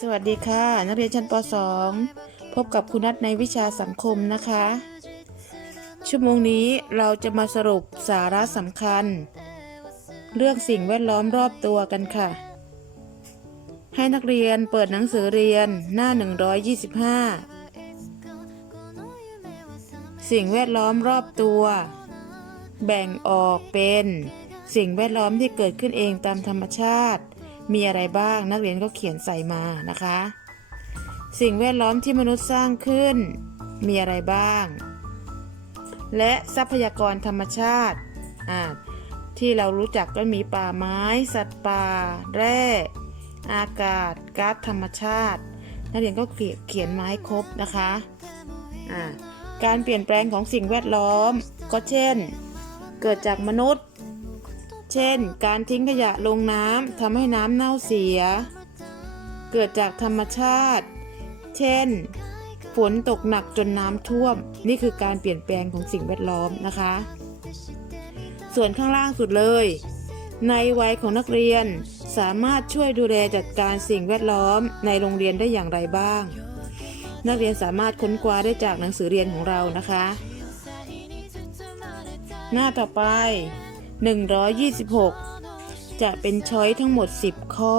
สวัสดีค่ะ นักเรียนชั้นป .2 พบกับคุณนัทในวิชาสังคมนะคะ ชั่วโมงนี้เราจะมาสรุปสาระสำคัญ เรื่องสิ่งแวดล้อมรอบตัวกันค่ะ ให้นักเรียนเปิดหนังสือเรียนหน้า 125 สิ่งแวดล้อมรอบตัว แบ่งออกเป็น สิ่งแวดล้อมที่เกิดขึ้นเองตามธรรมชาติ มีอะไรบ้างนักเรียนก็เขียนใส่มานะคะ สิ่งแวดล้อมที่มนุษย์สร้างขึ้น มีอะไรบ้าง และทรัพยากรธรรมชาติที่เรารู้จักก็มีป่าไม้ สัตว์ป่า แร่ อากาศก๊าซธรรมชาติ นักเรียนก็เขียนเขียนมาให้ครบนะคะอ่าการเปลี่ยนแปลงของสิ่งแวดล้อมก็เช่น เกิดจากมนุษย์ เช่น การทิ้งขยะลงน้ำทำให้น้ำเน่าเสีย เกิดจากธรรมชาติ เช่น ฝนตกหนักจนน้ำท่วม นี่คือการเปลี่ยนแปลงของสิ่งแวดล้อมนะคะ ส่วนข้างล่างสุดเลย ในวัยของนักเรียนสามารถช่วยดูแลจัดการสิ่งแวดล้อมในโรงเรียนได้อย่างไรบ้าง นักเรียนสามารถค้นคว้าได้จากหนังสือเรียนของเรานะคะ หน้าต่อไป 126 จะเป็นช้อยทั้งหมด 10 ข้อ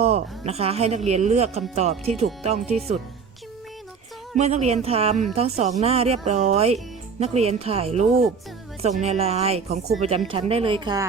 นะคะ ให้นักเรียนเลือกคำตอบที่ถูกต้องที่สุด เมื่อนักเรียนทำทั้งสองหน้าเรียบร้อย นักเรียนถ่ายรูป ส่งในไลน์ของครูประจำชั้นได้เลยค่ะ